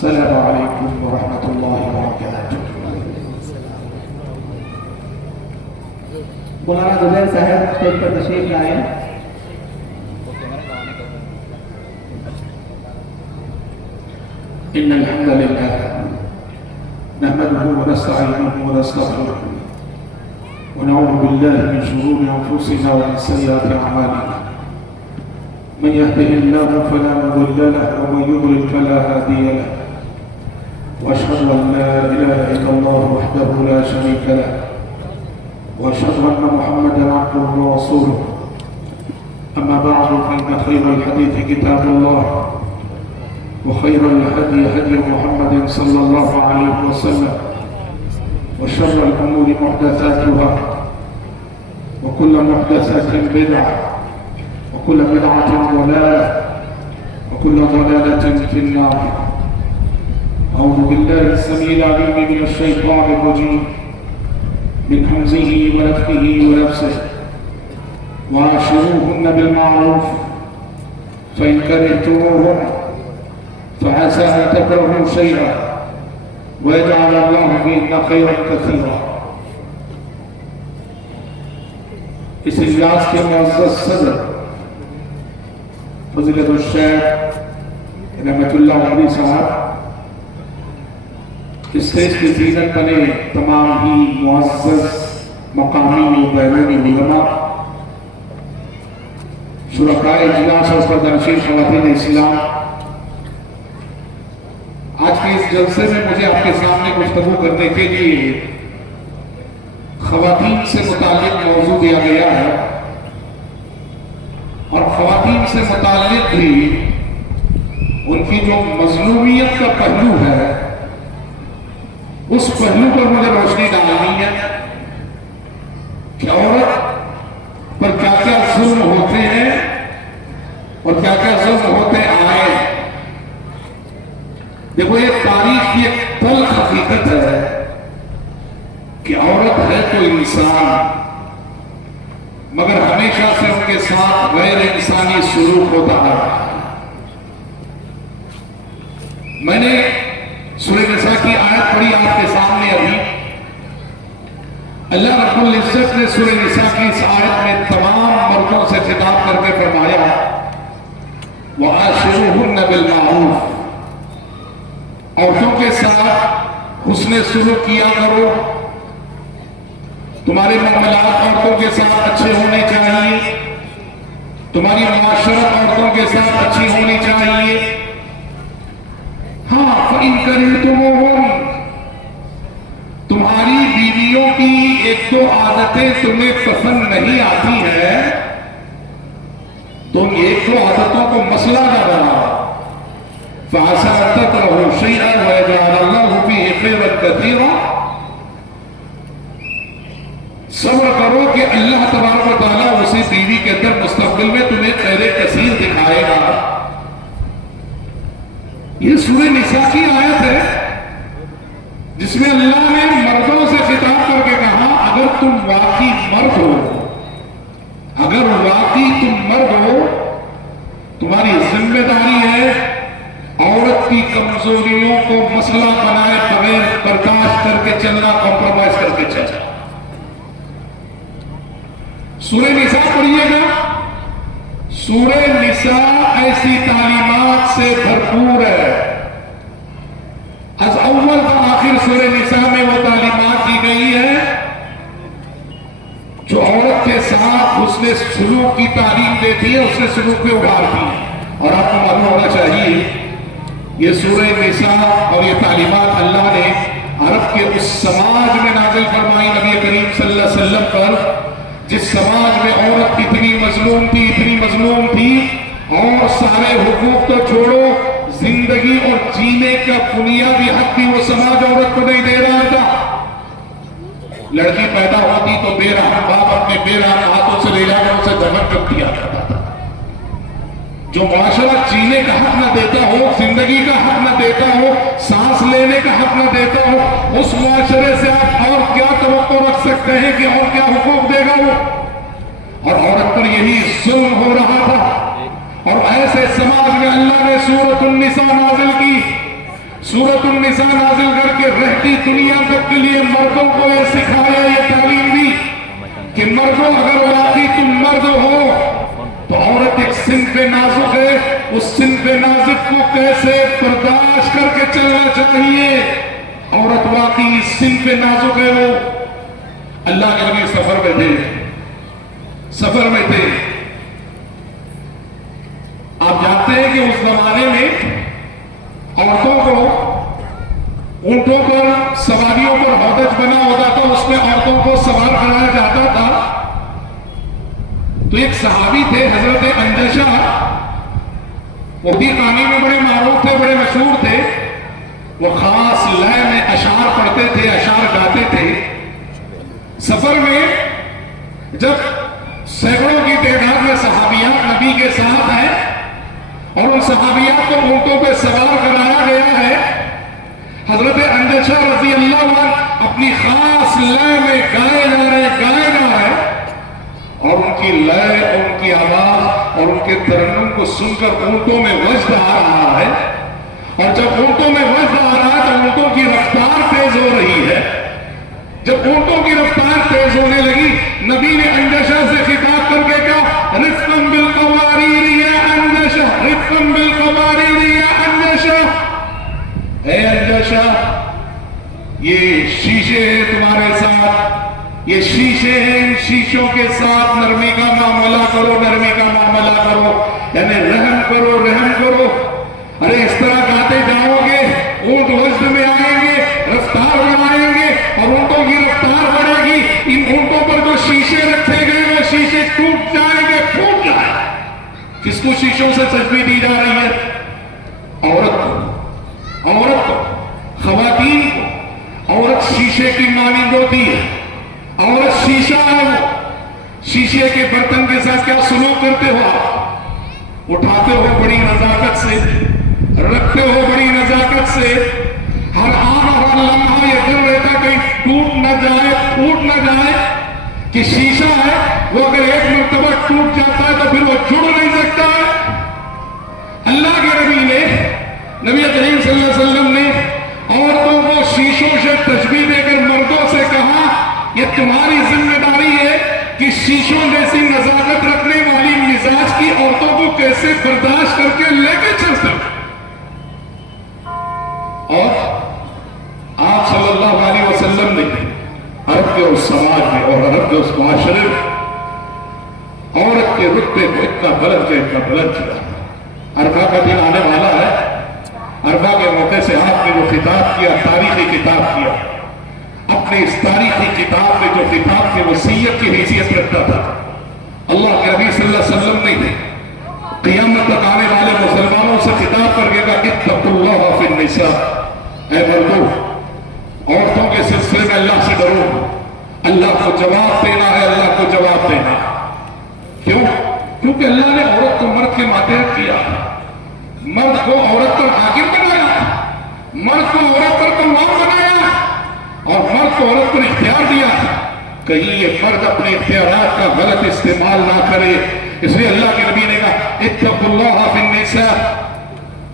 السلام علیکم ورحمۃ اللہ وبرکاتہ۔ مولانا زبیر صاحب اسٹیج پر تشریف لائے۔ ان الحمد للہ نحمده ونستعینه ونستغفره ونعوذ بالله من شرور انفسنا ومن سیئات اعمالنا، من يهده الله فلا مضل له ومن يضلل فلا هادي له، واشهد ان لا اله الا الله وحده لا شريك له، واشهد ان محمدا عبده ورسوله. اما بعد فان خير الحديث كتاب الله، وخير الهدي هدي محمد صلى الله عليه وسلم، وشر الامور محدثاتها، وكل محدثة بدعة، وكل بدعة ضلالة، وكل ضلالة في النار. أعوذ بالله السميع العليم من الشيطان الرجيم، من همزه ونفخه ونفسه. وعاشروهن بالمعروف فإن كرهتموهن فعسى أن تكرهوا شيئا ويجعل الله فيه خيرا كثيرا. اس اجلاس کے معزز صدر فضیلت الشیخ رحمت اللہ علیہ صاحب، اسٹیج کی زینت بنے تمام ہی معزز مقامی و بیرونی علماء، شرکاء اجلاس اور پردنشین خواتین اسلام، آج کے اس جلسے میں مجھے آپ کے سامنے گفتگو کرنے کے لیے خواتین سے متعلق موضوع دیا گیا ہے، اور خواتین سے متعلق بھی ان کی جو مظلومیت کا پہلو ہے اس پہلو پر مجھے روشنی ڈالنی ہے کہ عورت پر کیا کیا ظلم ہوتے ہیں اور کیا کیا ظلم ہوتے آئے۔ دیکھو، یہ تاریخ کی ایک تلخ حقیقت ہے کہ عورت ہے تو انسان، مگر ہمیشہ سے ان کے ساتھ غیر انسانی سلوک ہوتا ہے۔ میں نے سورہ نساء کی آیت پڑھی آپ کے سامنے ابھی۔ اللہ رب العزت نے سورہ نساء کی اس آیت میں تمام مردوں سے خطاب کر کے فرمایا وَعَاشِرُوهُنَّ بِالْمَعْرُوفِ، عورتوں کے ساتھ حسن سلوک کیا کرو، تمہارے معاملات عورتوں کے ساتھ اچھے ہونے چاہیے، تمہاری معاشرت عورتوں کے ساتھ اچھی ہونی چاہیے۔ ہاں، فَإِن كَرِهْتُمُوهُنَّ، تمہاری بیویوں کی ایک دو عادتیں تمہیں پسند نہیں آتی ہیں، تم ایک دو عادتوں کو مسئلہ نہ بناؤ۔ فَعَسَىٰ أَن تَكْرَهُوا شَيْئًا وَيَجْعَلَ اللَّهُ فِيهِ خَيْرًا كَثِيرًا، صبر کرو کہ اللہ تبارک و تعالیٰ اسی بیوی کے اندر مستقبل میں تمہیں خیر کثیر دکھائے گا۔ یہ سورہ نساء کی آیت ہے جس میں اللہ نے مردوں سے خطاب کر کے کہا اگر تم واقعی مرد ہو، اگر واقعی تم مرد ہو، تمہاری ذمہ داری ہے عورت کی کمزوریوں کو مسئلہ بنائے بغیر برداشت کر کے چلنا، کمپرومائز کر کے چلنا۔ سورہ نساء پڑھیے گا، سورہ نساء ایسی تعلیمات سے بھرپور ہے۔ از اول تا آخر سورہ نساء میں وہ تعلیمات دی گئی ہے جو عورت کے ساتھ حسن سلوک کی تعلیم دیتی ہے، حسن سلوک پہ ابھارتی ہے۔ اور آپ کو معلوم ہونا چاہیے یہ سورہ نساء اور یہ تعلیمات اللہ نے عرب کے اس سماج میں نازل فرمائی نبی کریم صلی اللہ علیہ وسلم پر، جس سماج میں عورت اتنی مظلوم تھی اور سارے حقوق تو چھوڑو، زندگی اور جینے کا بنیادی حق بھی وہ سماج عورت کو نہیں دے رہا تھا۔ لڑکی پیدا ہوتی تو بے رحم باپ اپنے بے رحم ہاتھوں سے لے جا کر اسے دفن کر دیا کرتا تھا۔ جو معاشرہ جینے کا حق نہ دیتا ہو، زندگی کا حق نہ دیتا ہو، سانس لینے کا حق نہ دیتا ہو، اس معاشرے سے آپ اور کیا توقع رکھ سکتے ہیں کہ اور کیا حقوق دے گا وہ؟ اور عورت پر یہی ظلم ہو رہا تھا، اور ایسے سماج میں اللہ نے سورۃ النساء نازل کی سورۃ النساء نازل کر کے رہتی دنیا تک کے لیے مردوں کو یہ سکھایا، یہ تعلیم دی کہ مردوں اگر واقعی تم مرد ہو تو عورت ایک صنف نازک ہے، اس صنف نازک کو کیسے برداشت کر کے چلنا چاہیے۔ عورت واقعی صنف نازک ہے۔ وہ اللہ کے نبی سفر میں تھے، آپ جانتے ہیں کہ اس زمانے میں عورتوں کو اونٹوں پر سواریوں پر ہودج بنا ہوتا تھا، اس میں عورتوں کو سوار کرایا جاتا تھا۔ تو ایک صحابی تھے حضرت انجشہ، وہ بھی کہانی میں بڑے معروف تھے، بڑے مشہور تھے۔ وہ خاص لے میں اشعار پڑھتے تھے، اشعار گاتے تھے۔ سفر میں جب سینکڑوں کی تعداد میں صحابیات نبی کے ساتھ ہیں اور ان صحابیات کو اونٹوں پہ سوار کرایا گیا ہے، حضرت انجشہ رضی اللہ عنہ اپنی خاص لے میں گائے جا رہے اور ان کی لے، ان کی آواز اور ان کے ترنم کو سن کر اونٹوں میں وجد آ رہا ہے، اور جب اونٹوں میں وجد آ رہا ہے تو اونٹوں کی رفتار تیز ہو رہی ہے۔ جب اونٹوں کی رفتار تیز ہونے لگی، نبی نے انجشہ سے خطاب کر کے کہا، رفقاً بالقواریر یا انجشہ، رفقاً بالقواریر یا انجشہ، اے انجشہ، یہ شیشے ہیں تمہارے ساتھ، یہ شیشے ہیں، ان شیشوں کے ساتھ نرمی کا معاملہ کرو، نرمی کا معاملہ کرو، یعنی رحم کرو، رحم کرو۔ ارے اس طرح گاتے جاؤ گے، اونٹ وزن میں آئیں گے، رفتار بڑھائیں گے اور اونٹوں کی رفتار بڑھے گی، ان اونٹوں پر جو شیشے رکھے گئے وہ شیشے ٹوٹ جائیں گے، پھوٹ جائیں۔ کس کو شیشوں سے تشبیہ دی جا رہی ہے؟ عورت کو، خواتین کو۔ عورت شیشے کی مانند ہوتی ہے، عورت شیشہ ہے۔ وہ شیشے کے برتن کے ساتھ کیا سلوک کرتے ہو آپ؟ اٹھاتے ہو بڑی نزاکت سے، رکھتے ہو بڑی نزاکت سے، ہر آن اور ہر لمحہ یہ ڈر رہتا کہیں ٹوٹ نہ جائے، پھوٹ نہ جائے، کہ شیشہ ہے وہ اگر ایک مرتبہ ٹوٹ جاتا ہے تو پھر وہ جڑ نہیں سکتا ہے۔ اللہ کے نبی کریم صلی اللہ علیہ وسلم نے عورتوں کو شیشوں سے تشبیہ دے کر مردوں سے کہا، یہ تمہاری ذمہ داری ہے کہ شیشوں جیسی نزاکت رکھنے والی مزاج کی عورتوں کو کیسے برداشت کر کے لے کے چلتے ہو۔ اور آپ صلی اللہ علیہ وسلم نے عرب کے اس سماج میں اور عرب کے اس معاشرے میں عورت کے رتبے کو اتنا بلند کیا۔ عرفہ کا دن آنے والا ہے، عرفہ کے موقع سے آپ نے جو خطاب کیا، تاریخی خطاب کیا، اپنے اس تاریخی کتاب میں جو خطاب کی وصیت کی حیثیت رکھتا تھا۔ اللہ کے نبی صلی اللہ علیہ وسلم نے قیامت تک آنے والے مسلمانوں سے خطاب کر کے کہا، اتقوا اللہ فی النساء، اے مردوں، عورتوں کے سلسلے میں اللہ سے ڈرو، اللہ کو جواب دینا ہے، اللہ کو جواب دینا ہے۔ کیوں؟ کیونکہ اللہ نے عورت کو مرد کے ماتحت کیا، مرد کو عورت پر حاکم بنایا، مرد کو عورت پر قوام بنایا اور مرد کو عورت پر اختیار دیا۔ کہیں یہ مرد اپنے اختیارات کا غلط استعمال نہ کرے، اس لیے اللہ کے نبی نے کہا اتقوا اللہ فی النساء،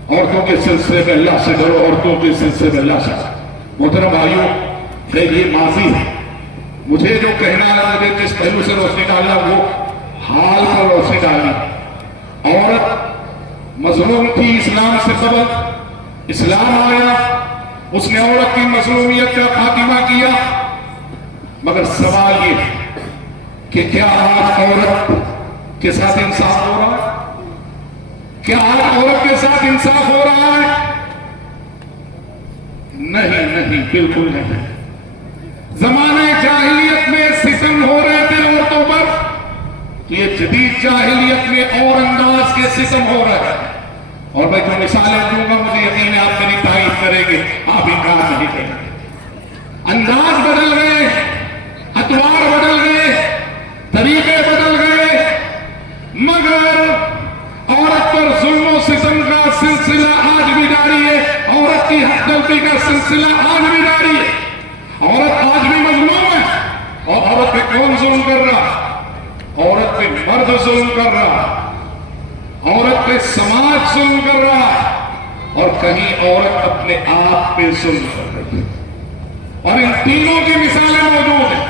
عورتوں کے سلسلے میں اللہ سے ڈرو، عورتوں کے سلسلے میں اللہ سے ڈرو۔ محترم بھائیوں، یہ ماضی ہے، مجھے جو کہنا ہے، مجھے جس پہلو سے روشنی ڈالنا وہ حال پر روشنی ڈالنی۔ عورت مظلوم تھی اسلام سے قبل، اسلام آیا، اس نے عورت کی مظلومیت کا خاتمہ کیا، مگر سوال یہ ہے کہ کیا آج عورت کے ساتھ انصاف ہو رہا ہے؟ کیا آج عورت کے ساتھ انصاف ہو رہا ہے؟ نہیں، بالکل نہیں۔ زمانے جاہلیت میں ستم ہو رہے تھے عورتوں پر، تو یہ جدید جاہلیت میں اور انداز کے ستم ہو رہا ہے۔ اور میں جو مثالیں دوں گا مجھے یقین ہے آپ میری تعریف کریں گے، آپ انکار نہیں کریں گے۔ انداز بدل گئے، اطوار بدل گئے، طریقے بدل گئے، مگر عورت پر ظلم و ستم کا سلسلہ آج بھی جاری ہے، عورت کی حق تلفی کا سلسلہ آج بھی جاری ہے۔ عورت آج بھی مظلوم ہے، اور عورت پہ کون ظلم کر رہا؟ عورت پہ مرد ظلم کر رہا، عورت پہ سماج ظلم کر رہا، اور کہیں عورت اپنے آپ پہ ظلم کر رہی ہے. اور ان تینوں کی مثالیں موجود ہیں.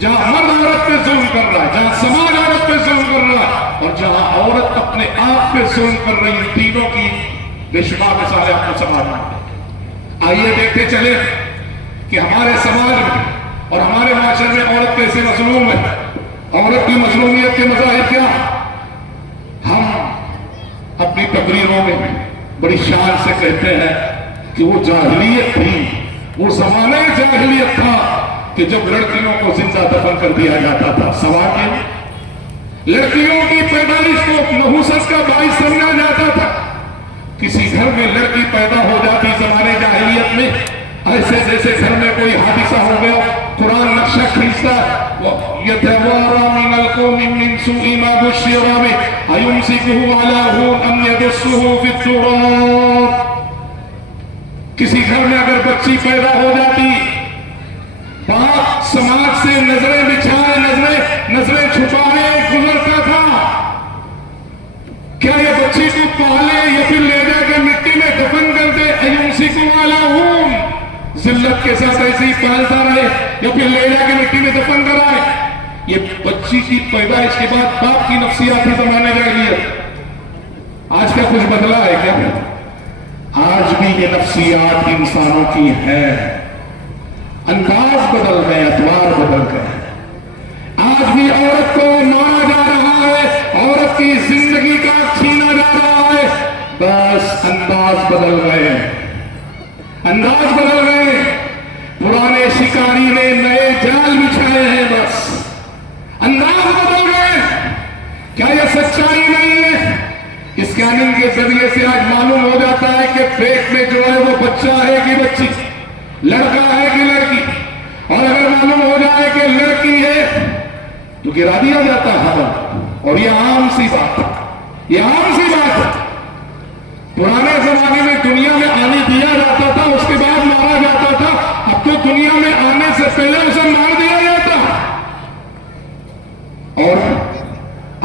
جہاں مرد عورت پہ ظلم کر رہا ہے، جہاں سماج عورت پہ ظلم کر رہا ہے، اور جہاں عورت اپنے آپ پہ ظلم کر رہی ہے، تینوں کی بے شمار مثالیں آپ کو سماج میں. آئیے دیکھتے چلے کہ ہمارے سماج میں اور ہمارے معاشرے میں عورت کیسے مظلوم ہے. عورت کی مظلومیت کے مظاہر کیا؟ ہم اپنی تقریروں میں بڑی شان سے کہتے ہیں کہ وہ جاہلیت تھی، وہ زمانہ جاہلیت تھا کہ جب لڑکیوں کو زندہ دفن کر دیا جاتا تھا. سوال کیا؟ لڑکیوں کی پیدائش کو نحوست کا باعث سمجھا جاتا تھا. کسی گھر میں لڑکی پیدا ہو جاتی زمانے جاہلیت میں، ایسے جیسے گھر میں کوئی حادثہ ہو گیا، قرآن نقشہ کھینچتا يَتَوَارَى مِنَ الْقَوْمِ مِنْ سُوءِ مَا بُشِّرَ بِهِ أَيُمْسِكُهُ عَلَى هُونٍ أَمْ يَدُسُّهُ فِي التُّرَابِ. کسی گھر میں اگر بچی پیدا ہو جاتی، باپ سماج سے نظریں بچھائے، نظریں چھپائے گزرتا تھا. کیا یہ بچی کو پالے یا پھر لے جا کے مٹی میں دفن کر دے؟ أَيُمْسِكُهُ عَلَى هُونٍ، ذلت کے ساتھ ایسے ہی پالتا رہے یا پھر لے جا کے مٹی میں دفن کرائے؟ یہ بچی کی پیدائش کے بعد باپ کی نفسیاتی زمانے جاہلیت. آج کا کچھ بدلا ہے کیا؟ آج بھی یہ نفسیات انسانوں کی ہے. انداز بدل گئے، اطوار بدل گئے. آج بھی عورت کو مارا جا رہا ہے، عورت کی زندگی کا چھینا جا رہا ہے. بس انداز بدل گئے، انداز بدل گئے. پرانے شکاری نے نئے جال بچھائے ہیں، بس انداز بدل گئے. کیا یہ سچائی نہیں ہے؟ اسکیننگ کے ذریعے سے آج معلوم ہو جاتا ہے کہ پیٹ میں جو ہے وہ بچہ ہے کہ بچی، لڑکا ہے کہ لڑکی. اور اگر معلوم ہو جائے کہ لڑکی ہے تو گرا دیا جاتا ہے. اور یہ عام سی بات ہے، یہ عام سی بات ہے. پرانے زمانے میں دنیا میں آنے دیا جاتا تھا، اس کے بعد مارا جاتا تھا. اب تو دنیا میں آنے سے پہلے اسے مار دیا جاتا. اور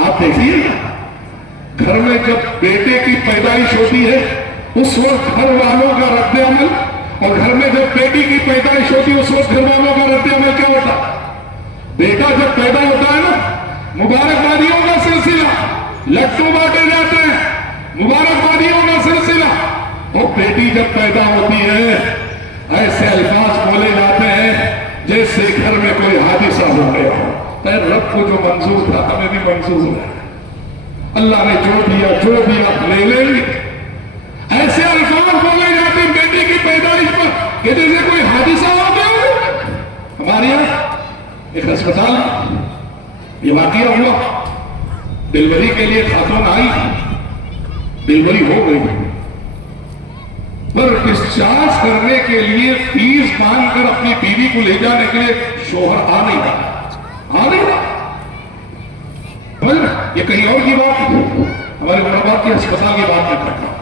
آپ دیکھیے گھر میں جب بیٹے کی پیدائش ہوتی ہے اس وقت گھر والوں کا رد عمل، اور گھر میں جب بیٹی کی پیدائش ہوتی ہے اس وقت گھر والوں کا رد عمل کیا ہوتا؟ بیٹا جب پیدا ہوتا ہے نا، مبارکبادیوں کا سلسلہ، لڈو بانٹے جاتے ہیں، مبارکبادیوں کا سلسلہ. اور بیٹی جب پیدا ہوتی ہے ایسے الفاظ بولے جاتے ہیں جیسے گھر میں کوئی حادثہ ہو گیا. رب کو جو منظور تھا ہمیں بھی منظور ہے. اللہ نے جو دیا لے لیں گے. ایسے الفاظ بولے جاتے ہیں بیٹی کی پیدائش پر کہ جیسے کوئی حادثہ ہو گیا. ہمارے یہاں ایک اسپتال یہ واقعہ ہوا، ڈلیوری کے لیے خاتون آئی، ڈلیوری ہو گئی، پر ڈسچارج کرنے کے لیے فیس باندھ کر اپنی بیوی کو لے جانے کے لیے شوہر آ نہیں رہا. یہ کہیں اور کی بات ہے، ہمارے مربوط کی اسپتال کی بات میں کرتا ہوں.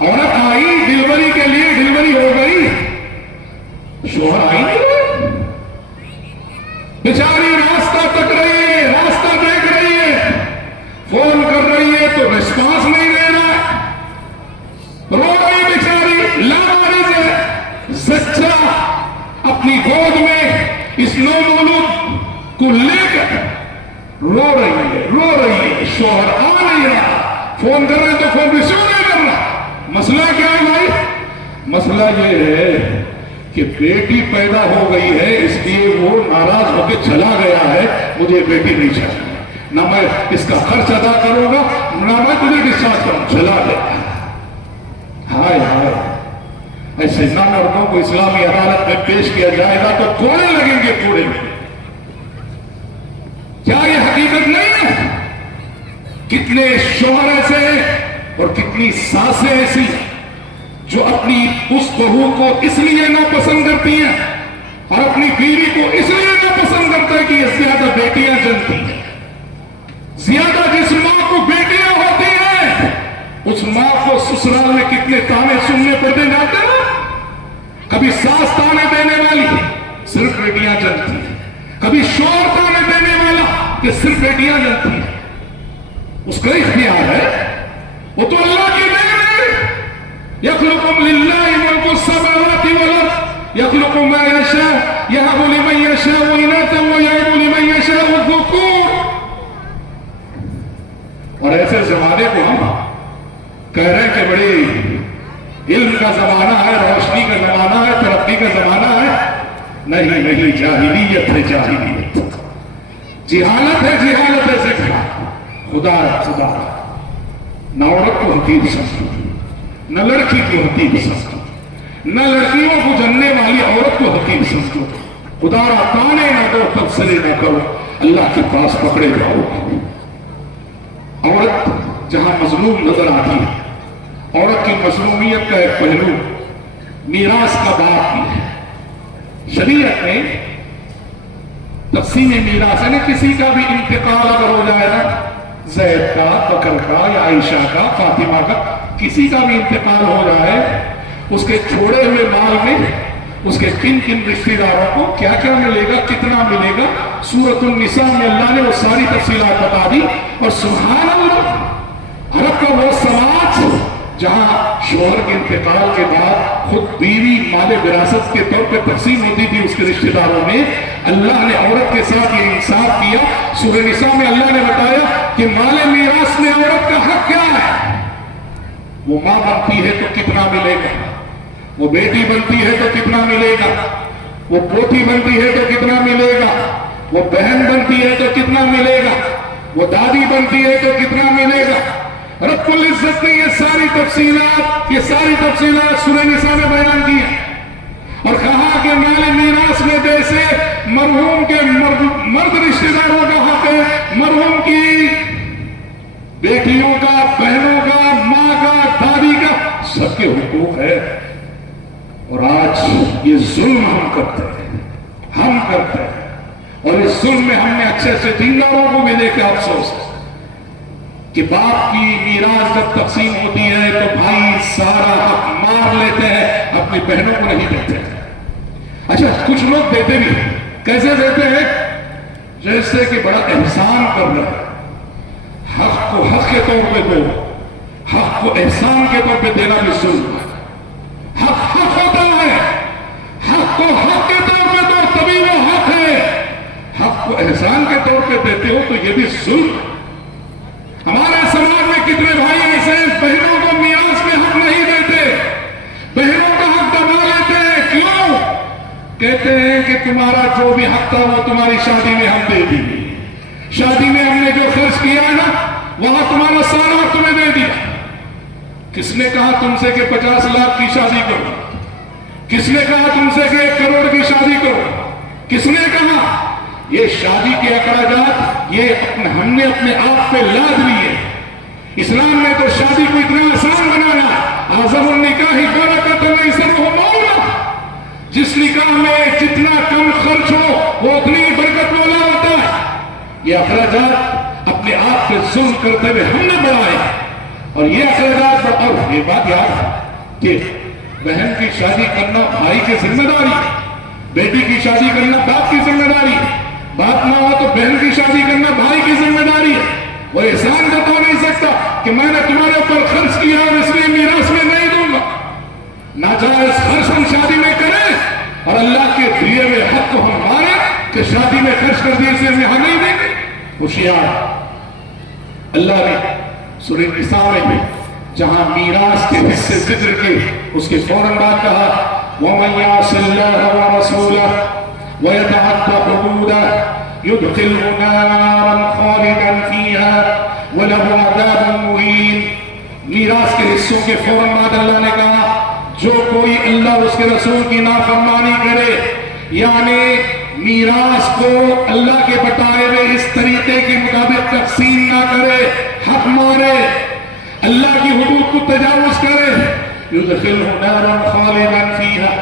عورت آئی ڈلیوری کے لیے، ڈلیوری ہو گئی، شوہر آئی نہیں، بیچاری راستہ تک رہی ہے، راستہ دیکھ رہی ہے، فون کر رہی ہے تو ریسپانس نہیں دے رہا ہے، رو رہی بیچاری، لاوارث ہے. زچہ اپنی گود میں اس نومولود کو لے کر رو رہی ہے، شوہر آ نہیں رہا، فون کر رہے تو فون ریسیو نہیں کر رہا. مسئلہ کیا ہے بھائی؟ مسئلہ یہ ہے کہ بیٹی پیدا ہو گئی ہے، اس لیے وہ ناراض ہو کے چلا گیا ہے. مجھے بیٹی نہیں چاہیے، نہ میں اس کا خرچ ادا کروں گا، نہ میں تجھے ڈسچارج کروں. چلا گیا. ہائے ہائے، ایسے نامردوں کو اسلامی عدالت میں پیش کیا جائے گا تو کوڑے لگیں گے کوڑے میں. کیا یہ حقیقت نہیں ہے؟ کتنے شوہر ایسے ہیں اور کتنی ساسیں ایسی جو اپنی اس بہو کو اس لیے ناپسند کرتی ہیں اور اپنی بیوی کو اس لیے ناپسند کرتا ہے کہ یہ زیادہ بیٹیاں جنتی ہیں. زیادہ جس ماں کو بیٹیاں ہوتی ہیں اس ماں کو سسرال میں کتنے تانے سننے پڑتے جاتے ہیں. کبھی ساس تانے دینے والی صرف بیٹیاں جنتی ہیں، کبھی شوہر تانے دینے والا کہ صرف بیٹیاں جنتی ہیں. اس کا اختیار ہے، وہ تو اللہ کی دین ہے. یخلق للہ ملک السماوات والارض یخلق ما یشاء یہب لمن یشاء اناثا ویہب لمن یشاء الذکور. اور ایسے زمانے کو ہم کہہ رہے ہیں کہ بڑے علم کا زمانہ ہے، روشنی کا زمانہ ہے، ترقی کا زمانہ ہے. نہیں نہیں، جاہلیت ہے، جاہلیت، جہالت ہے، جہالت ہے. ذکر خدا ہے، خدا ہے. نہ عورت کو حقیر سمجھو، نہ لڑکی کو حقیر سمجھو، نہ لڑکیوں کو جننے والی عورت کو حقیر سمجھو. خدا را تانے نہ دو، تبصرے نہ کرو، اللہ کے پاس پکڑے جاؤ. عورت جہاں مظلوم نظر آتی ہے، عورت کی مظلومیت کا ایک پہلو میراث کا باب بھی ہے. شریعت میں تقسیم میراث یعنی کسی کا بھی انتقال اگر ہو جائے نا، زید کا، بکر کا یا عائشہ کا، فاطمہ کا، کسی کا بھی انتقال ہو جائے، اس کے چھوڑے ہوئے مال میں اس کے کن کن رشتہ داروں کو کیا کیا ملے گا، کتنا ملے گا، سورۃ النساء میں اللہ نے وہ ساری تفصیلات بتا دی. اور سبحان اللہ، عرب کا وہ سماج جہاں شوہر کے انتقال کے بعد خود بیوی مال وراثت کے طور پہ تقسیم ہوتی تھی اس کے رشتہ داروں میں، اللہ نے عورت کے ساتھ یہ انصاف کیا. سورہ نساء میں اللہ نے بتایا کہ مال میراث میں عورت کا حق کیا ہے. وہ ماں بنتی ہے تو کتنا ملے گا، وہ بیٹی بنتی ہے تو کتنا ملے گا، وہ پوتی بنتی ہے تو کتنا ملے گا، وہ بہن بنتی ہے تو کتنا ملے گا، وہ دادی بنتی ہے تو کتنا ملے گا. رب العزت نے یہ ساری تفصیلات سورہ نساء میں بیان کی اور کہا کہ مال میراث میں جیسے مرحوم کے مرد رشتہ داروں کا حق ہے، مرحوم کی بیٹیوں کا، بہنوں کا، ماں کا، دادی کا، سب کے حقوق ہے. اور آج یہ ظلم ہم کرتے ہیں اور اس ظلم میں ہم نے اچھے سے دینداروں کو بھی دیکھا افسوس کہ باپ کی میراث جب تقسیم ہوتی ہے تو بھائی سارا حق مار لیتے ہیں، اپنی بہنوں کو نہیں دیتے. اچھا کچھ لوگ دیتے بھی کیسے دیتے ہیں؟ جیسے کہ بڑا احسان کر رہے ہیں. حق کو حق کے طور پہ دو، حق کو احسان کے طور پہ دینا بھی ظلم ہے. حق ہوتا ہے، حق کو حق کے طور پہ دو تبھی وہ حق ہے. حق کو احسان کے طور پہ دیتے ہو تو یہ بھی ظلم ہے. ہمارے سماج میں کتنے بھائی ایسے بہنوں کو میراث میں حق نہیں دیتے، بہنوں کا حق دبا لیتے ہیں. کیوں؟ کہتے ہیں کہ تمہارا جو بھی حق تھا وہ تمہاری شادی میں ہم دے دی، شادی میں ہم نے جو خرچ کیا نا وہاں تمہارا سارا حق تمہیں دے دیا. کس نے کہا تم سے کہ 50 لاکھ کی شادی کرو؟ کس نے کہا تم سے کہ 1 کروڑ کی شادی کرو؟ کس نے کہا؟ یہ شادی کے اخراجات یہ ہم نے اپنے آپ پہ لاد لیے. اسلام نے تو شادی کو اتنا آسان بنایا، اعظم النکاح برکۃ وایسرہ مولا. جس نکاح میں جتنا کم خرچ ہو وہ اتنی برکت والا ہوتا ہے. یہ اخراجات اپنے آپ پہ ظلم کرتے ہوئے ہم نے بڑھائے. اور یہ اخراجات اور یہ بات یاد ہے کہ بہن کی شادی کرنا بھائی کی ذمہ داری ہے، بیٹی کی شادی کرنا باپ کی ذمہ داری ہے، باپ نہ ہو تو بہن کی شادی کرنا بھائی کی ذمہ داری ہے. وہ احسان بتا نہیں سکتا کہ میں نے تمہارے اوپر خرچ کیا اور اس لیے میراث میں نہیں دوں گا. ناجائز خرچ ہم شادی میں کریں اور اللہ کے دیے ہوئے حق کو ہم ماریں کہ شادی میں خرچ کر دیے اسے یہاں نہیں دیں گے. ہوشیار اللہ نے سورہ نساء میں جہاں میراث کے حصے ذکر کے اس کے فوراً بعد کہا وَمَن يَعْصِ اللَّهَ وَرَسُولَهُ وَيَتَعَدَّ حُدُودَهُ يُدْخِلْهُ نَارًا خَالِدًا فِيهَا وَلَهُ عَذَابٌ مُهِينٌ. میراث کے حصوں کے فوراً بعد اللہ نے کہا جو کوئی اللہ اس کے رسول کی نافرمانی کرے، یعنی میراث کو اللہ کے بتائے ہوئے اس طریقے کے مطابق تقسیم نہ کرے، حق مارے، اللہ کی حدود کو تجاوز کرے، یدخلہ نارا خالدا فیہا،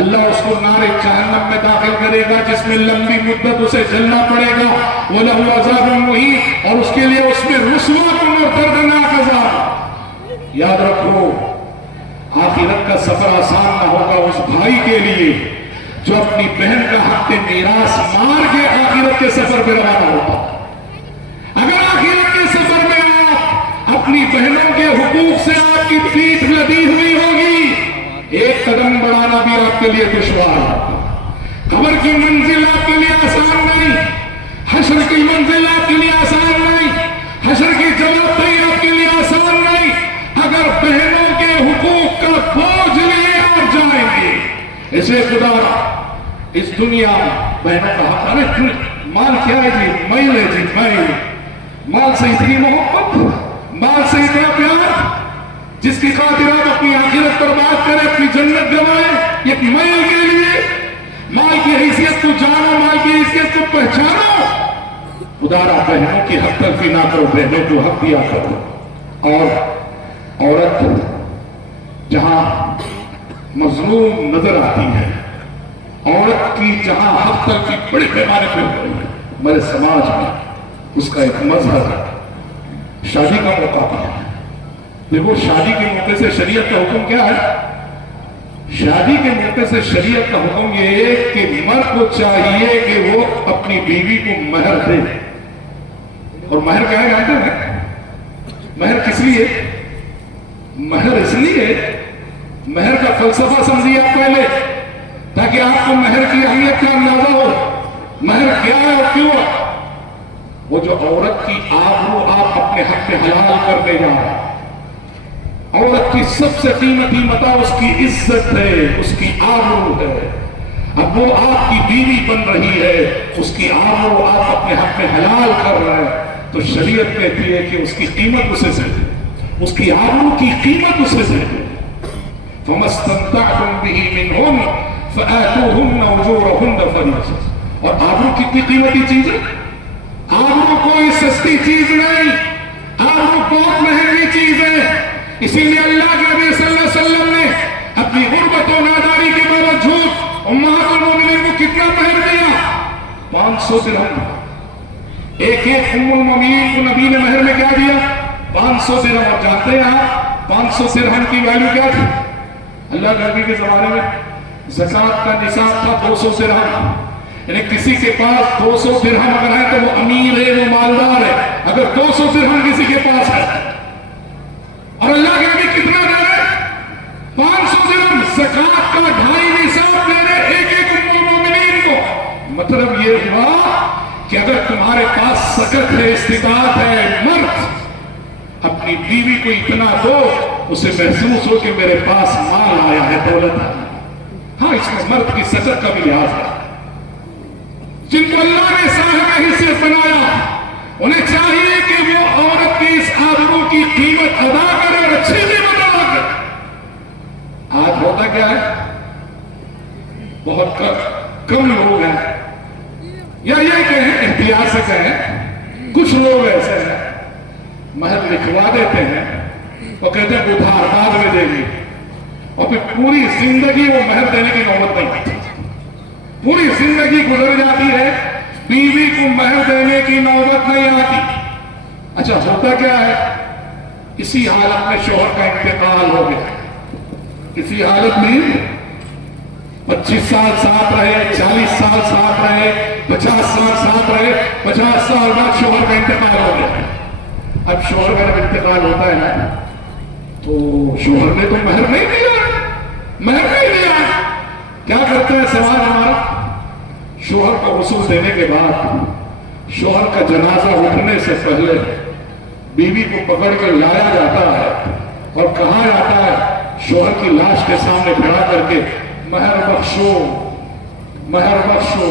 اللہ اس کو نار جہنم میں داخل کرے گا جس میں لمبی مدت اسے جلنا پڑے گا. وَلَهُ عَذَابٌ مُهِینٌ، اور اس کے لیے اس میں رسوا کن اور دردناک عذاب. یاد رکھو آخرت کا سفر آسان نہ ہوگا اس بھائی کے لیے جو اپنی بہن کا حق میراث مار کے آخرت کے سفر پہ روانہ ہوتا. اگر آخرت کے سفر میں آپ اپنی بہنوں کے حقوق سے آپ کی پیٹھ لدی ہوئی ہوگی، ایک قدم بڑھانا بھی آپ کے لیے دشوار ہوگا۔ قبر کی منزل آپ کے لیے آسان نہیں، حشر کی منزل آپ کے لیے آسان نہیں، حشر کی جواب دہی آپ کے لیے آسان نہیں۔ اگر بہنوں کے حقوق کا بوجھ لیے آپ جائیں گے، اسے خدا اس دنیا بہنوں کا حق ہے۔ مال کیا ہے جی؟ میل ہے جی، میل۔ مال سے اتنی محبت، مال سے اتنا پیار، جس کی خاطر آپ اپنی آخرت برباد کریں، اپنی جنت گوائیں، ایک میل کے لیے۔ مال کی حیثیت کو جانو، مال کی حیثیت کو پہچانو۔ خدا بہنوں کی حق تلفی نہ کرو، بہنوں کو حق دیا کرو۔ اور عورت جہاں مظلوم نظر آتی ہے، عورت کی جہاں حق تلفی بڑے پیمانے پہ ہو رہی ہے ہمارے سماج میں، اس کا ایک مظہر ہے شادی کا موقع بھی ہے۔ دیکھو شادی کے موقع سے شریعت کا حکم کیا ہے؟ شادی کے موقع سے شریعت کا حکم یہ ہے کہ مرد کو چاہیے کہ وہ اپنی بیوی کو مہر دے۔ اور مہر کیا ہے جانتے ہیں؟ مہر کس لیے؟ مہر اس لیے، مہر کا فلسفہ سمجھیے آپ پہلے، تاکہ آپ کو مہر کی اہمیت کا اندازہ ہو۔ مہر کیا ہے اور کیوں ہے؟ وہ جو عورت کی آبرو آپ اپنے حق پہ حلال کرنے جا رہے ہیں۔ عورت کی سب سے قیمتی متاع اس کی عزت ہے، اس کی آبرو ہے۔ اب وہ آپ کی بیوی بن رہی ہے، اس کی آبرو آپ اپنے حق میں حلال کر رہے ہیں، تو شریعت کہتی ہے کہ اس کی قیمت اسے دے دیں، اس کی آبرو کی قیمت اسے دے دیں۔ فَمَا اسْتَمْتَعْتُمْ بِهِ مِنْهُنَّ فَآتُوهُنَّ أُجُورَهُنَّ فَرِيضَةً۔ اور آبرو کتنی قیمتی چیز ہے؟ آبرو کوئی سستی چیز نہیں، آبرو بہت مہنگی چیز ہے۔ اسی لیے اللہ کے نبی صلی اللہ علیہ وسلم نے اپنی غربت و ناداری کے باوجود امہات المومنین کو کتنا مہر دیا؟ 500 درہم۔ ایک ام المومنین کو نبی نے مہر میں کیا دیا؟ 500 درہم۔ اور جانتے ہیں آپ 500 درہم کی ویلیو کیا تھی؟ اللہ کے نبی کے زمانے میں زکوٰۃ کا نصاب تھا 200 درہم۔ یعنی کسی کے پاس 200 درہم اگر ہے تو وہ امیر ہے، وہ مالدار ہے۔ اگر 200 درہم کسی کے پاس ہے، اور اللہ کے نبی کتنا دے رہے؟ 500 درہم زکوٰۃ کا 2.5 نصاب دے رہے ایک مومنین کو۔ مطلب یہ ہوا کہ اگر تمہارے پاس سکت ہے، استطاعت ہے، مرد اپنی بیوی کو اتنا دو، اسے محسوس ہو کہ میرے پاس مال آیا ہے، دولت ہے۔ ہاں اس میں مرد کی سکت کا بھی لحاظ ہے۔ جن کو اللہ نے صاحب حیثیت بنایا، انہیں چاہیے کہ وہ عورت کی اس آبرو کی قیمت ادا کرے اور اچھی قیمت ادا کرے۔ آج ہوتا کیا ہے؟ بہت کم لوگ ہیں، یا یہ کہیں احتیاط سے کہیں، کچھ لوگ ایسے ہیں مہر لکھوا دیتے ہیں، وہ کہتے ہیں ادھار بعد میں دیں گے، اور پھر پوری زندگی وہ مہر دینے کی نوبت نہیں آتی۔ پوری زندگی گزر جاتی ہے، بیوی کو مہر دینے کی نوبت نہیں آتی۔ اچھا ہوتا کیا ہے؟ اسی حالت میں شوہر کا انتقال ہو گیا، اسی حالت میں 25 سال ساتھ رہے، 40 سال ساتھ رہے، 50 سال ساتھ رہے، 50 سال بعد شوہر کا انتقال ہو گیا۔ اب شوہر کا جب انتقال ہوتا ہے نا، تو شوہر نے تو مہر نہیں دیا، مہر نہیں دیا۔ کیا کرتے ہیں سوال ہمارا؟ شوہر کو غسل دینے کے بعد، شوہر کا جنازہ اٹھنے سے پہلے بیوی کو پکڑ کے لایا جاتا ہے اور کہا جاتا ہے شوہر کی لاش کے سامنے کھڑا کر کے مہر بخشو، مہر بخشو۔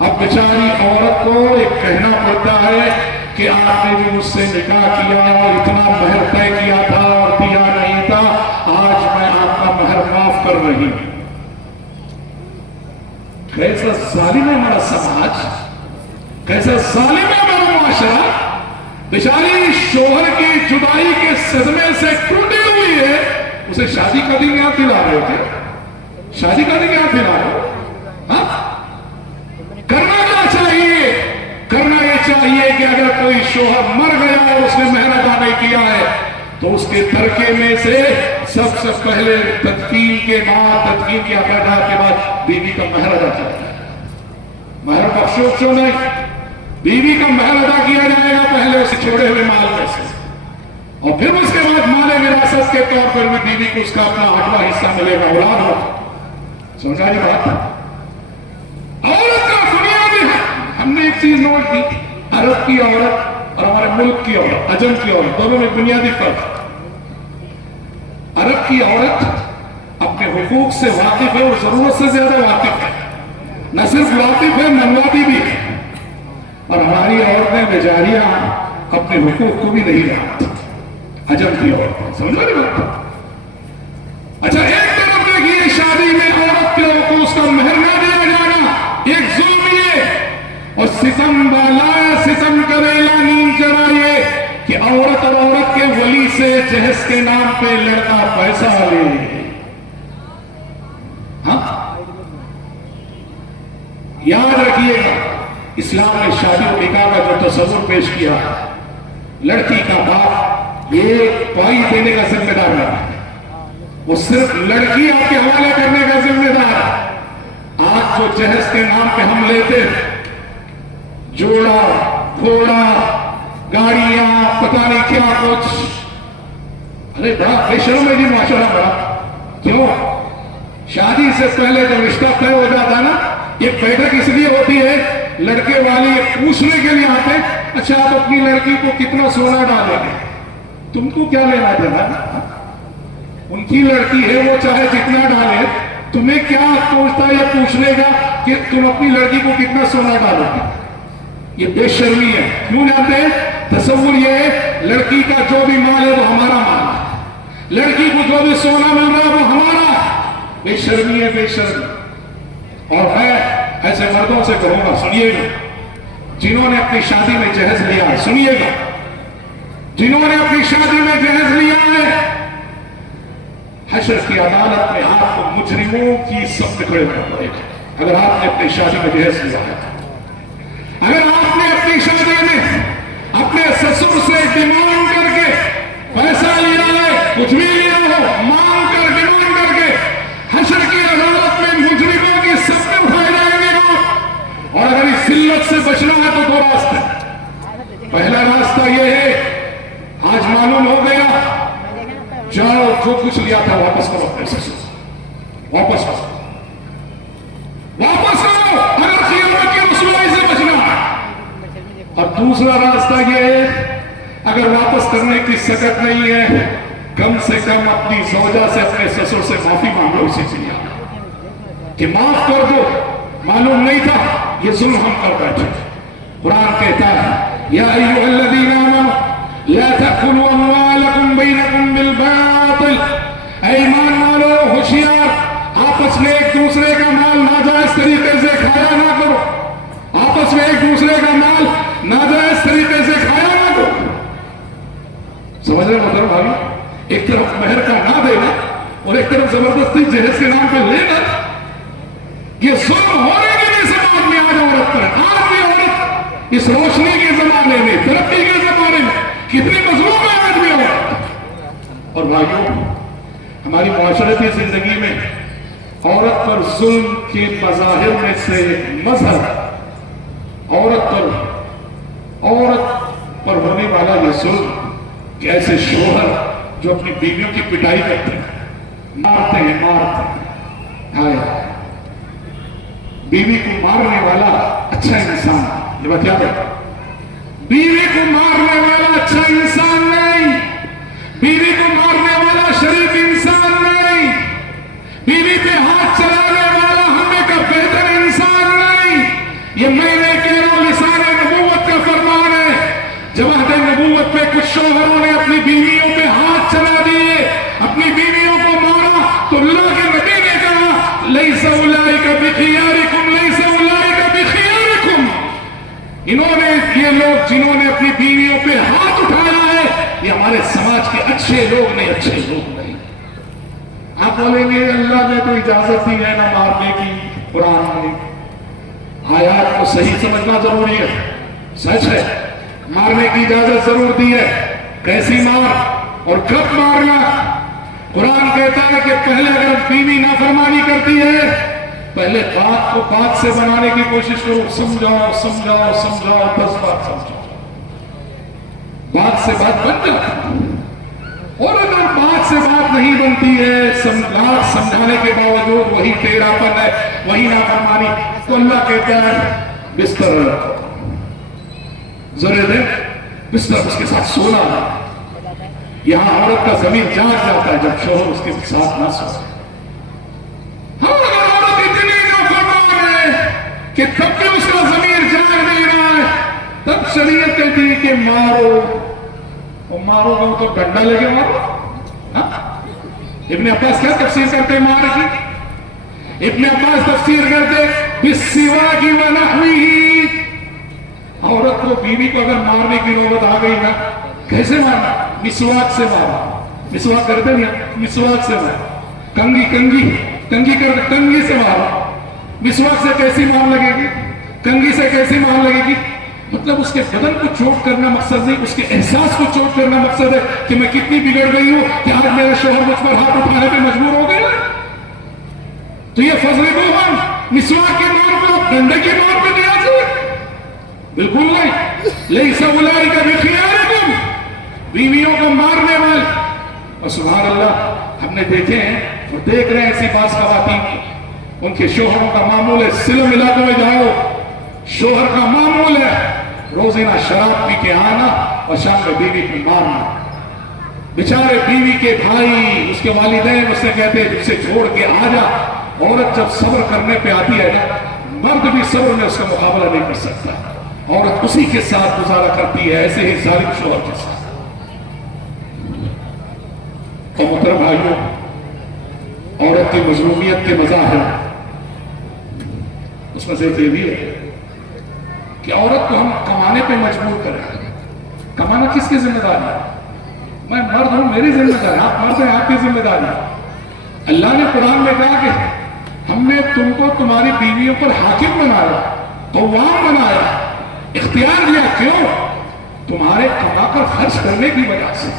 اب بیچاری عورت کو ایک کہنا پڑتا ہے کہ آپ نے بھی مجھ سے نکاح کیا اور اتنا مہر طے کیا تھا اور دیا نہیں تھا، آج میں آپ کا مہر معاف کر رہی ہوں۔ کیسا ظالم ہے ہمارا سماج، کیسا ظالم ہے ہمارا معاشرہ۔ بیچاری شوہر کی جدائی کے صدمے سے ٹوٹی ہوئی ہے، اسے شادی کا دن یاد دلا رہے تھے، شادی کا دن یاد دلا رہے ہاں؟ کرنا کیا چاہیے؟ کرنا یہ چاہیے کہ اگر کوئی شوہر مر گیا اور اس نے مہر ادا نہیں کیا ہے تو اس کے ترکے میں سے سب سے پہلے تدفین کے بعد، تدفین کے عقیدات کے بعد بیوی کا مہر ادا کیا جائے گا۔ مہر بخشو کیوں نہیں؟ بیوی کا مہر ادا کیا جائے گا پہلے اسے چھوڑے ہوئے مال میں سے۔ اور پھر اس کے بعد مال وراثت کے طور پر بھی بیوی کو اس کا اپنا 8واں حصہ ملے گا، اولاد ہو. سمجھا یہ بات؟ عورت کا دنیا میں ہم نے ایک چیز نوٹ کی، عرب کی عورت اور ہمارے ملک کی عورت، عجم کی عورت، دونوں میں بنیادی فرق. عرب کی عورت اپنے حقوق سے واقف ہے اور ضرورت سے زیادہ واقف ہے، نہ صرف واقف ہے منواتی بھی ہے. اور ہماری عورتیں بیچاریاں اپنے حقوق کو بھی نہیں جانتی، عجم کی عورت. سمجھو نہیں بات؟ اچھا ایک طرف دیکھیے شادی میں عورت کے حقوق اس کا مہر نہ دیا جانا ایک ظلم یہ، اور ستم بالا ستم کریلا نیند چرائیے کہ عورت اور عورت کے ولی سے جہیز کے نام پہ لڑکا پیسہ لے. ہاں یاد رکھیے گا اسلام نے شادی و نکاح کا جو تصور پیش کیا، لڑکی کا باپ یہ پائی دینے کا ذمہ دار ہے، وہ صرف لڑکی آپ کے حوالے کرنے کا ذمہ دار ہے. آج جو جہیز کے نام پہ ہم لیتے جوڑا گھوڑا گاڑیاں پتہ نہیں کیا کچھ، ارے بڑا بے شرم ہے جی معاشرہ بڑا. کیوں؟ شادی سے پہلے جو رشتہ طے ہو جاتا نا، یہ بیٹھک اس لیے ہوتی ہے لڑکے والے پوچھنے کے لیے آتے اچھا آپ اپنی لڑکی کو کتنا سونا ڈالیں گے، تم کو کیا لینا دینا، ان کی لڑکی ہے وہ چاہے جتنا ڈالے، تمہیں کیا پوچھتا ہے یا پوچھنے کا کہ تم اپنی لڑکی کو کتنا سونا ڈالو گے. یہ بے شرمی ہے. کیوں جانتے ہیں؟ تصور یہ ہے لڑکی کا جو بھی مال ہے وہ ہمارا مال ہے، لڑکی کو جو بھی سونا مل رہا ہے وہ ہمارا. بے شرمی ہے، بے شرمی. اور میں ایسے مردوں سے کہوں گا سنیے گا جنہوں نے اپنی شادی میں جہیز لیا ہے، سنیے گا جنہوں نے اپنی شادی میں جہیز لیا ہے، حشر کی عدالت میں آپ کو مجرموں کی صف میں کھڑے ہونا پڑے گا. اگر آپ نے اپنی شادی میں جہیز لیا ہے، اگر آپ نے اپنی شادی میں اپنے سسر سے ڈیمانڈ کر کے پیسہ لیا ہے، کچھ بھی لیا ہو، مانگ کر ڈیمانڈ کر کے حشر کی عدالت میں مجرموں کی صف میں اٹھائے جائیں گے آپ. اور اگر اس ذلت سے بچنا ہے تو دو راستے. پہلا راستہ یہ ہے آج معلوم ہو گیا، جاؤ جو کچھ لیا تھا واپس کرو، پیسے سے واپس کرو، واپس کرو اگر قیامت کی رسوائی سے بچنا ہے. اور دوسرا راستہ یہ ہے اگر واپس کرنے کی سکت نہیں ہے کم سے کم اپنی زوجہ سے اپنے سسر سے معافی مانگو اسی دنیا کہ معاف کر دو، معلوم نہیں تھا یہ ظلم ہم کر بیٹھے. قرآن کہتا ہے یا ایھا الذین آمنوا لا تأکلوا اموالکم بینکم بالباطل، اے ایمان والو ہوشیار، آپس میں ایک دوسرے کا مال ناجائز طریقے سے کھایا نہ کرو، آپس میں ایک دوسرے کا مال ناجائز طریقے سے کھایا نہ کرو. سمجھ رہے محترم بھائی؟ ایک طرف مہر کا نہ دینا اور ایک طرف زبردستی جہیز کے نام پہ لینا، یہ ظلم ہونے کے لیے سماج میں آج عورت پر. آج بھی عورت اس روشنی کے زمانے میں، ترقی کے زمانے میں کتنی مظلوم ہے آج بھی عورت. اور بھائیوں ہماری معاشرتی زندگی میں عورت پر ظلم کے مظاہر میں سے مظہر عورت پر ہونے والا یہ ظلم کہ ایسے شوہر جو اپنی بیویوں کی پٹائی کرتے ہیں، مارتے ہیں. بیوی کو مارنے والا اچھا انسان، یہ بات یاد ہے، بیوی کو مارنے والا اچھا انسان نہیں، بیوی کو مارنے والا شریف انسان نہیں، بیوی پہ ہاتھ چلانے والا ہمیں کا بہتر انسان نہیں. یہ میں نے کہہ رہا ہوں لسان نبوت کا فرمان ہے. جب عہد نبوت میں کچھ شوہروں نے اپنی بیویوں پہ ہاتھ چلا دیے، اپنی بیویوں کو مارا، تو اللہ کے نبی نے کہا لیس اولئک بخیارکم، لیس اولئک بخیارکم. انہوں نے، یہ لوگ جنہوں نے اپنی بیویوں پہ ہاتھ اٹھایا ہے، یہ ہمارے سماج کے اچھے لوگ نہیں، اچھے لوگ نہیں. آپ بولیں گے اللہ نے تو اجازت دی ہے نہ مارنے کی، قرآن میں آیات کو صحیح سمجھنا ضروری ہے. سچ ہے مارنے کی اجازت ضرور دی ہے، کیسی مار اور کب مارنا. قرآن کہتا ہے کہ پہلے اگر بیوی نافرمانی کرتی ہے پہلے بات کو بات سے بنانے کی کوشش کرو، سمجھاؤ سمجھاؤ سمجھاؤ، 10 بات سمجھاؤ، بات سے بات بن جاتی. اور اگر بات سے بات نہیں بنتی ہے، سمجھانے کے باوجود وہی ٹیڑھاپن ہے، وہی نافرمانی، تو اللہ کہتا ہے بستر رکھو، ذرے دے بستر، اس کے ساتھ سونا ہے۔ یہاں عورت کا ضمیر جاگ جاتا ہے جب شوہر اس کے ساتھ نہ سوئے۔ ہاں، اگر عورت اتنی نافرمان ہے کہ تب بھی اس کا ضمیر جاگ نہیں رہا ہے، تب شریعت کہتی ہے کہ مارو، اور مارو گا تو ڈنڈا لے کے مارو۔ ہاں؟ ابن عباس کیا تفسیر کرتے مار کی؟ ابن عباس تفسیر کرتے بالسواک ونحوہ، عورت کو، بیوی کو اگر مارنے کی نوبت آ گئی نا، کیسے مارنا؟ مسواک سے مارا، مسواک کرتے نہیں، مسواک سے مارا، کنگھی کرتے، کنگھی سے مارا۔ مسواک سے کیسی مار لگے گی؟ کنگھی سے کیسی مار لگے گی؟ مطلب اس کے بدن کو چوٹ کرنا مقصد نہیں، اس کے احساس کو چوٹ کرنا مقصد ہے کہ میں کتنی بگڑ گئی ہوں کہ آج میرے شوہر مجھ پر ہاتھ اٹھانے پہ مجبور ہو گئے۔ تو یہ فضل ہم مسواک کی مار کو ڈنڈے کی مار پہ دیا جائے؟ بالکل نہیں۔ لیس اولئک بخیارکم، بیویوں کو مارنے والے۔ اور سبحان اللہ، ہم نے دیکھے ہیں اور دیکھ رہے ہیں ایسی بعض خواتین، ان کے شوہروں کا معمول ہے، سلم علاقوں میں جاؤ، شوہر کا معمول ہے روزانہ شراب پی کے آنا اور شام میں بیوی کو مارنا۔ بیچارے بیوی کے بھائی، اس کے والدین اس سے کہتے ہیں اسے چھوڑ کے آ جا۔ عورت جب صبر کرنے پہ آتی ہے نا، مرد بھی صبر میں اس کا مقابلہ نہیں کر سکتا، عورت اسی کے ساتھ گزارا کرتی ہے، ایسے ہی ظالم شوہر کے ساتھ۔ اور محترم بھائیوں، عورت کی مظلومیت کے مظاہر اس میں سے یہ بھی ہے کہ عورت کو ہم کمانے پہ مجبور کریں۔ کمانا کس کی ذمہ داری ہے؟ میں مرد ہوں، میری ذمہ داری، آپ مرد ہیں، آپ کی ذمہ داری ہے۔ اللہ نے قرآن میں کہا کہ ہم نے تم کو تمہاری بیویوں پر حاکم بنایا، قوام بنایا، اختیار دیا۔ کیوں؟ تمہارے کما کر خرچ کرنے کی وجہ سے۔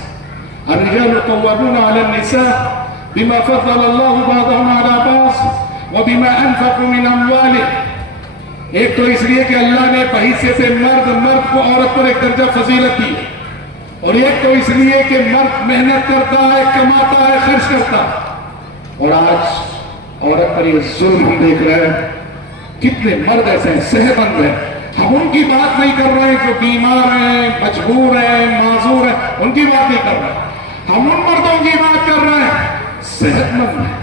الرجال قوامون علی النساء بما فضل اللہ بعضهم علی بعض وبما انفقوا من اموالهم۔ ایک تو اس لیے کہ اللہ نے بحیثیت مرد کو عورت پر ایک درجہ فضیلت دی، اور ایک تو اس لیے کہ مرد محنت کرتا ہے، کماتا ہے، خرچ کرتا ہے۔ اور آج عورت پر یہ ظلم ہم دیکھ رہے ہیں، کتنے مرد ایسے ہیں صحت مند ہیں، ہم ان کی بات نہیں کر رہے ہیں جو بیمار ہیں، مجبور ہیں، معذور ہیں، ان کی بات نہیں کر رہے ہیں، ہم ان مردوں کی بات کر رہے ہیں صحت مند ہیں،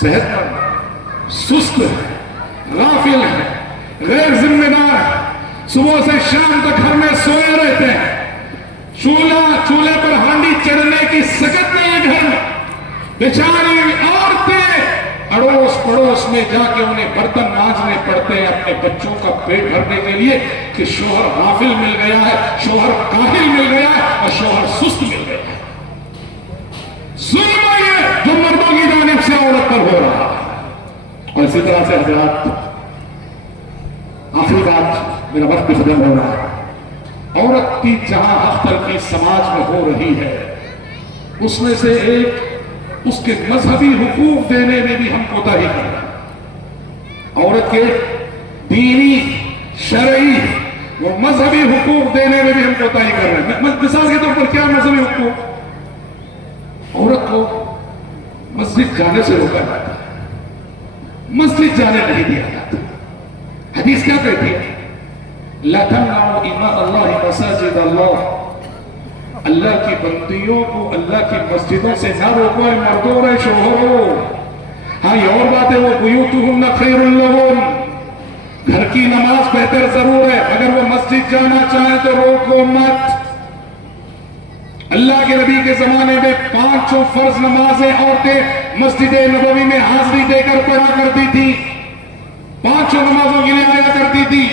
صحت مند، سست ہیں، غافل ہیں، غیر ذمہ دار ہیں، صبح سے شام تک گھر میں سوئے رہتے ہیں، چولہے پر ہانڈی چڑھنے کی سکت نہیں ہے گھر میں۔ بیچاری عورتیں اڑوس پڑوس میں جا کے انہیں برتن مانجنے پڑتے ہیں اپنے بچوں کا پیٹ بھرنے کے لیے کہ شوہر غافل مل گیا ہے، شوہر کاہل مل گیا ہے، اور شوہر سست مل گیا ہے۔ ظلم ہے یہ جو مردوں کی جانب سے عورت پر ہو رہا ہے۔ اور اسی طرح سے حضرات، آخری بات، میرا وقت بھی ختم ہو رہا ہے، عورت کی جہاں حق تلفی سماج میں ہو رہی ہے، اس میں سے ایک اس کے مذہبی حقوق دینے میں بھی ہم کوتاہی کر رہے ہیں۔ عورت کے دینی، شرعی وہ مذہبی حقوق دینے میں بھی ہم کوتاہی کر رہے ہیں۔ مثال کے طور پر کیا مذہبی حقوق؟ عورت کو مسجد جانے سے روکا جاتا ہے، مسجد جانے نہیں دیا جاتا۔ حدیث کیا کہتی ہے؟ لا تمنعوا اماء اللہ مساجد اللہ، اللہ کی بندیوں کو اللہ کی مسجدوں سے نہ روکو، اے مردوں اے شوہروں۔ ہاں یہ اور بات ہے، وہ بیوتہن خیر لہن، گھر کی نماز بہتر ضرور ہے، اگر وہ مسجد جانا چاہیں تو روکو مت۔ اللہ کے نبی کے زمانے میں 5 فرض نمازیں عورتیں مسجد نبوی میں حاضری دے کر پڑھا کرتی تھی، 5 نمازوں کے لیے آیا کرتی تھی۔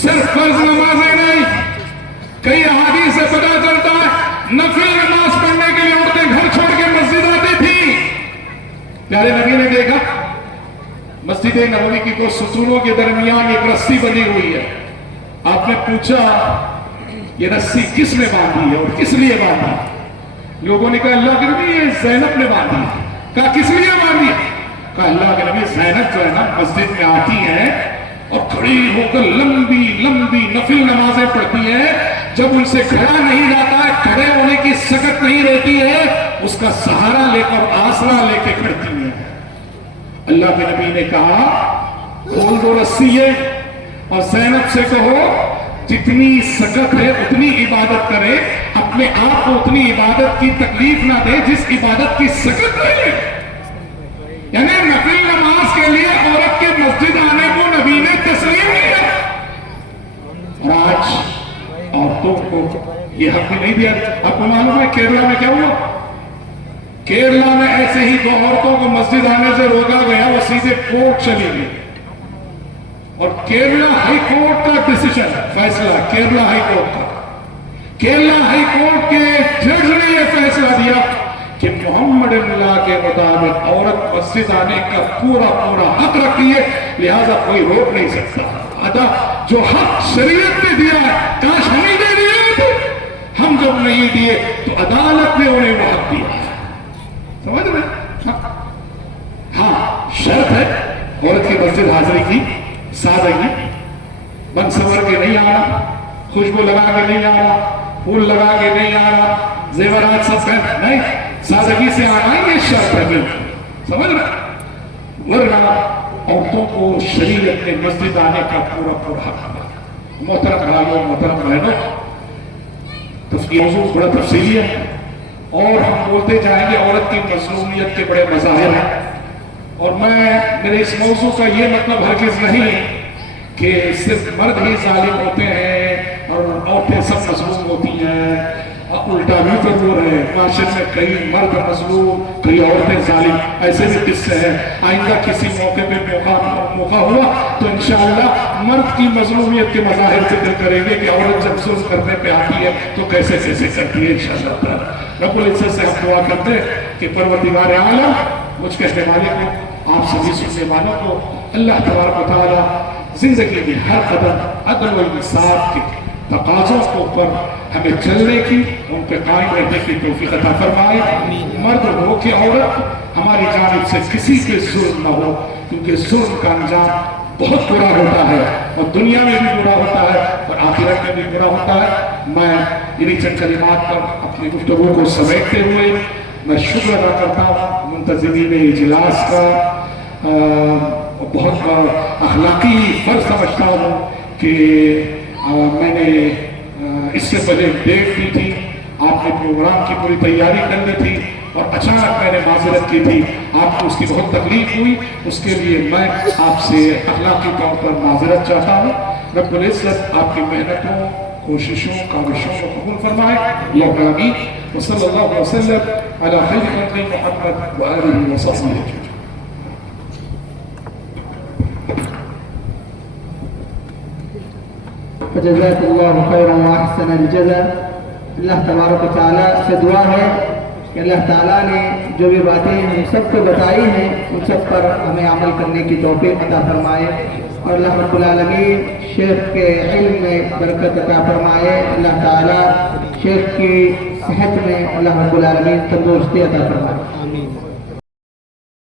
صرف فرض نمازیں نہیں، کئی احادیث سے پتا چلتا ہے نفل نماز پڑھنے کے لیے عورتیں گھر چھوڑ کے مسجد آتی تھی۔ پیارے نبی نے دیکھا مسجد نبوی کی 2 ستونوں کے درمیان ایک رسی بندھی ہوئی ہے۔ آپ نے پوچھا یہ رسی کس نے باندھی ہے اور کس لیے باندھی؟ لوگوں نے کہا اللہ کے نبی یہ زینب نے باندھی ہے۔ کہا کس لیے باندھی؟ کہا اللہ کے نبی زینب جو ہے نا مسجد میں آتی ہیں اور کھڑی ہو کر لمبی لمبی نفل نمازیں پڑھتی ہیں، جب ان سے کھڑا نہیں جاتا ہے کھڑے ہونے کی سکت نہیں رہتی ہے، اس کا سہارا لے کر آسرا لے کے کھڑتی ہے۔ اللہ کے نبی نے کہا کھول دو رسی اور زینب سے کہو جتنی سکت ہے اتنی عبادت کرے، اپنے آپ کو اتنی عبادت کی تکلیف نہ دے جس عبادت کی سکت نہیں ہے۔ یعنی نفل نماز کے لیے عورت کے مسجد آنے کو نبی نے تسلیم کیا، اور آج عورتوں کو یہ حق بھی نہیں دیا۔ آپ کو معلوم ہے کیرلا میں کیا ہوا؟ کیرلا میں ایسے ہی دو عورتوں کو مسجد آنے سے روکا گیا، وہ سیدھے کورٹ چلی گئی، اور کیرلا ہائی کورٹ کا ڈیسیژن، فیصلہ کیرلا ہائی کورٹ کا، کیرلا ہائی کورٹ کے جج نے یہ فیصلہ دیا کہ محمد اللہ کے مطابق عورت مسجد آنے کا پورا حق رکھتی ہے، لہذا کوئی روک نہیں سکتا۔ جو حق شریعت نے دیا ہے کاش ہمیں دے دیا ہوتے، ہم جب نہیں دیے تو عدالت نے انہیں وہ حق دیا۔ سمجھ رہے؟ ہاں شرط ہے عورت کی مسجد حاضری کی، سادگی، بن سور کے نہیں آنا، خوشبو لگا کے نہیں آنا، پھول لگا کے نہیں آنا، زیورات سب پہن نہیں، سادگی سے آنا یہ شرط ہے بالکل۔ سمجھ رہے؟ ورنہ عورتوں کو شریعت میں مسجد آنے کا پورا حق ہے۔ محترم بھائیوں، محترم بہنوں، موضوع بڑا تفصیلی ہے اور ہم بولتے جائیں گے۔ عورت کی مظلومیت کے بڑے مظاہر ہیں، اور میرے اس موضوع کا یہ مطلب ہرگز نہیں کہ صرف مرد ہی ظالم ہوتے ہیں اور عورتیں سب مظلوم ہوتی ہیں۔ الٹا بھی ضرور ہے، معاشرے میں کئی مرد مظلوم، کئی عورتیں ظالم، ایسے بھی قصے ہیں۔ آئندہ کسی موقع پہ موقع ہوا تو انشاءاللہ مرد کی مظلومیت کے مظاہر ذکر کریں گے کہ عورت جب ظلم کرنے پہ آتی ہے تو کیسے کرتی ہے انشاءاللہ تعالی۔ رب العزت سے ہم دعا کرتے ہیں کہ پروردگار عالم مجھ کہنے والے کو، آپ سبھی سننے والوں کو اللہ تبارک و تعالی زندگی میں ہر قدم عدل و انصاف کے تقاضوں کو پر ہمیں چلنے کی، ان پہ قائم رہنے کی توفیق عطا فرمائے۔ مرد ہو کہ عورت ہماری جانب سے کسی پہ ظلم نہ ہو، کیونکہ ظلم کا انجام بہت برا ہوتا ہے، اور دنیا میں بھی برا ہوتا ہے اور آخرت میں بھی برا ہوتا ہے۔ میں انہی چند کلمات پر اپنی گفتگو کو سمیٹتے ہوئے میں شکر ادا کرتا ہوں منتظمین اجلاس کا۔ بہت اخلاقی فرض سمجھتا ہوں کہ میں نے اس سے پہلے ڈیٹ دی تھی، آپ نے پروگرام کی پوری تیاری کرنی تھی اور اچانک میں نے معذرت کی تھی، آپ کو اس کی بہت تکلیف ہوئی، اس کے لیے میں آپ سے اخلاقی طور پر معذرت چاہتا ہوں۔ رب العزت آپ کی محنتوں، کوششوں، کاوشوں کو قبول فرمائے، اللہم آمین۔ وصلی اللہ وسلم علی خیر خلق محمد وآلہ وصحبہ اجمعین۔ جزاک اللہ خیر و احسن الجزا۔ اللہ تبارک و تعالیٰ سے دعا ہے کہ اللہ تعالیٰ نے جو بھی باتیں ہم سب کو بتائی ہیں ان سب پر ہمیں عمل کرنے کی توفیق عطا فرمائے، اور اللہ رب العالمین شیخ کے علم میں برکت عطا فرمائے۔ اللہ تعالیٰ شیخ کی صحت میں اللہ رب العالمین تندرستی عطا فرمائے۔